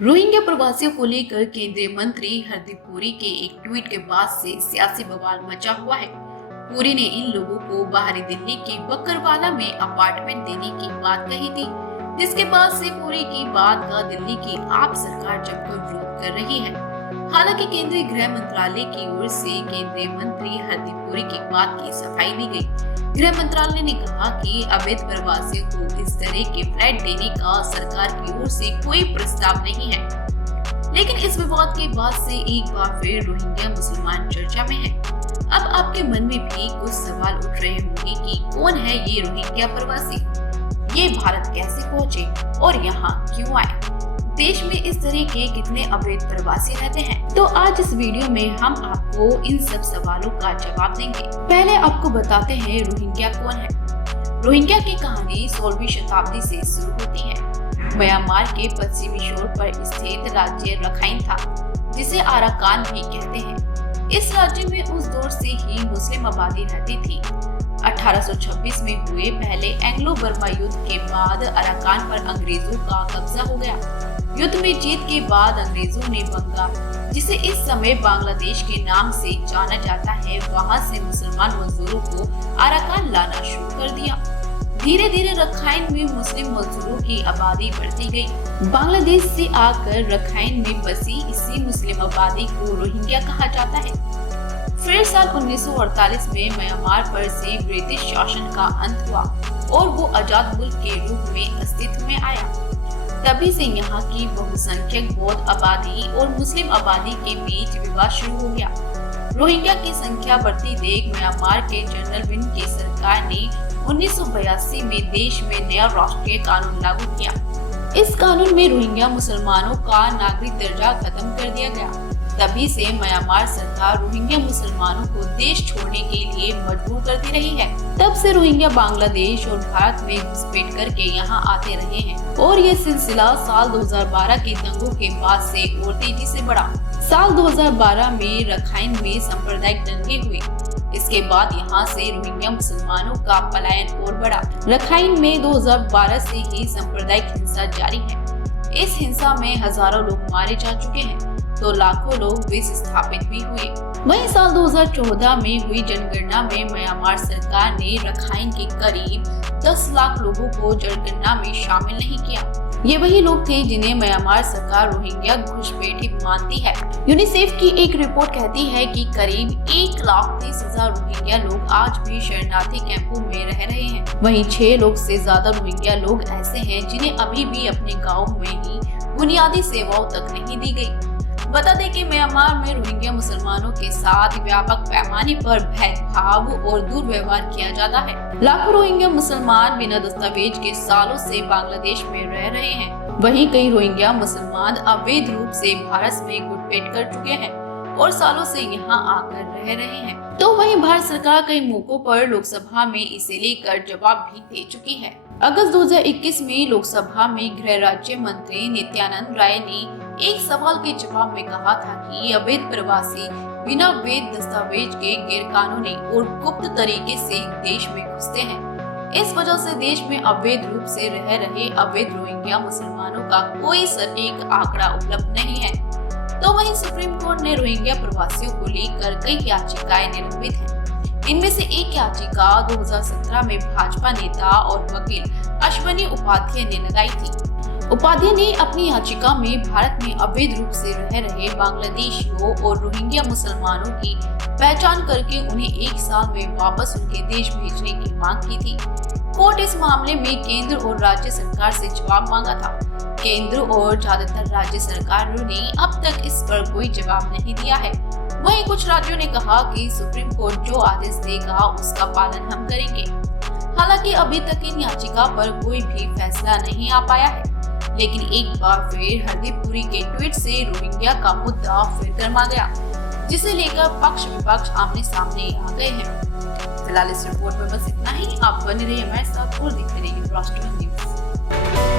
Rohingya प्रवासियों को लेकर केंद्रीय मंत्री हरदीप पुरी के एक ट्वीट के बाद से सियासी बवाल मचा हुआ है। पुरी ने इन लोगों को बाहरी दिल्ली के बकरवाला में अपार्टमेंट देने की बात कही थी, जिसके बाद से पुरी की बात का दिल्ली की आप सरकार जमकर विरोध कर रही है। हालांकि केंद्रीय गृह मंत्रालय की ओर से केंद्रीय मंत्री हरदीप पुरी की बात की सफाई दी गई। गृह मंत्रालय ने कहा कि अवैध प्रवासियों को इस तरह के फ्लैट देने का सरकार की ओर से कोई प्रस्ताव नहीं है। लेकिन इस विवाद के बाद से एक बार फिर रोहिंग्या मुसलमान चर्चा में है। अब आपके मन में भी कुछ सवाल उठ रहे होंगे कि कौन है ये रोहिंग्या प्रवासी, ये भारत कैसे पहुँचे और यहाँ क्यों आए, देश में इस तरह के कितने अवैध प्रवासी रहते हैं। तो आज इस वीडियो में हम आपको इन सब सवालों का जवाब देंगे। पहले आपको बताते हैं रोहिंग्या कौन है। रोहिंग्या की कहानी 16वीं शताब्दी से शुरू होती है। म्यांमार के पश्चिमी छोर पर स्थित राज्य रखाइन था, जिसे अराकान भी कहते हैं। इस राज्य में उस दौर से ही मुस्लिम आबादी रहती थी। 1826 में हुए पहले एंग्लो बर्मा युद्ध के बाद अराकान पर अंग्रेजों का कब्जा हो गया। युद्ध में जीत के बाद अंग्रेजों ने बंगाल, जिसे इस समय बांग्लादेश के नाम से जाना जाता है, वहां से मुसलमान मजदूरों को अराकान लाना शुरू कर दिया। धीरे धीरे रखाइन में मुस्लिम मजदूरों की आबादी बढ़ती गई। बांग्लादेश से आकर रखाइन में बसी इसी मुस्लिम आबादी को रोहिंग्या कहा जाता है। फिर साल 1948 में म्यांमार पर से ब्रिटिश शासन का अंत हुआ और वो आजाद मुल्क के रूप में अस्तित्व में आया। तभी से यहाँ की बहुसंख्यक बौद्ध आबादी और मुस्लिम आबादी के बीच विवाद शुरू हो गया। रोहिंग्या की संख्या बढ़ती देख म्यांमार के जनरल विन की सरकार ने 1982 में देश में नया राष्ट्रीय कानून लागू किया। इस कानून में रोहिंग्या मुसलमानों का नागरिक दर्जा खत्म कर दिया गया। तभी से म्यांमार सरकार रोहिंग्या मुसलमानों को देश छोड़ने के लिए मजबूर करती रही है। तब से रोहिंग्या बांग्लादेश और भारत में घुसपैठ करके यहाँ आते रहे हैं और ये सिलसिला साल 2012 के दंगों के बाद से और तेजी से बढ़ा। साल 2012 में रखाइन में सांप्रदायिक दंगे हुए। इसके बाद यहाँ से रोहिंग्या मुसलमानों का पलायन और बढ़ा। रखाइन में 2012 से ही सांप्रदायिक हिंसा जारी है। इस हिंसा में हजारों लोग मारे जा चुके हैं तो लाखों लोग विस्थापित भी हुए। वहीं साल 2014 में हुई जनगणना में म्यांमार सरकार ने रखाइन के करीब 10 लाख लोगों को जनगणना में शामिल नहीं किया। ये वही लोग थे जिन्हें म्यांमार सरकार रोहिंग्या घुसपैठी मानती है। यूनिसेफ की एक रिपोर्ट कहती है कि करीब 1,30,000 रोहिंग्या लोग आज भी शरणार्थी कैंपों में रह रहे हैं। वहीं 6 लाख से ज्यादा रोहिंग्या लोग ऐसे हैं जिन्हें अभी भी अपने गाँव में ही बुनियादी सेवाओं तक नहीं दी गयी। बता दें कि म्यांमार में रोहिंग्या मुसलमानों के साथ व्यापक पैमाने पर भेदभाव और दुर्व्यवहार किया जाता है। लाखों रोहिंग्या मुसलमान बिना दस्तावेज के सालों से बांग्लादेश में रह रहे हैं। वहीं कई रोहिंग्या मुसलमान अवैध रूप से भारत में घुसपैठ कर चुके हैं और सालों से यहाँ आकर रह रहे हैं। तो वहीं भारत सरकार कई मौकों पर लोकसभा में इसे लेकर जवाब भी दे चुकी है। अगस्त 2021 में लोकसभा में गृह राज्य मंत्री नित्यानंद राय ने एक सवाल के जवाब में कहा था कि अवैध प्रवासी बिना वैध दस्तावेज के गैर कानूनी और गुप्त तरीके से देश में घुसते हैं। इस वजह से देश में अवैध रूप से रह रहे अवैध रोहिंग्या मुसलमानों का कोई सटीक आंकड़ा उपलब्ध नहीं है। तो वहीं सुप्रीम कोर्ट ने रोहिंग्या प्रवासियों को लेकर कई याचिकाएं निलंबित हैं। इनमें से एक याचिका 2017 में भाजपा नेता और वकील अश्वनी उपाध्याय ने लगाई थी। उपाध्याय ने अपनी याचिका में भारत में अवैध रूप से रह रहे बांग्लादेशियों और रोहिंग्या मुसलमानों की पहचान करके उन्हें 1 साल में वापस उनके देश भेजने की मांग की थी। कोर्ट इस मामले में केंद्र और राज्य सरकार से जवाब मांगा था। केंद्र और ज्यादातर राज्य सरकारों ने अब तक इस पर कोई जवाब नहीं दिया है। वहीं कुछ राज्यों ने कहा कि सुप्रीम कोर्ट जो आदेश देगा उसका पालन हम करेंगे। हालांकि अभी तक इन याचिका पर कोई भी फैसला नहीं आ पाया है। लेकिन एक बार फिर हरदीप पुरी के ट्वीट से रोहिंग्या का मुद्दा फिर गर्मा गया, जिसे लेकर पक्ष विपक्ष आमने सामने आ गए हैं। फिलहाल इस रिपोर्ट में बस इतना ही। आप बने रहिए हमारे साथ और देखते रहिए राष्ट्रवाद न्यूज।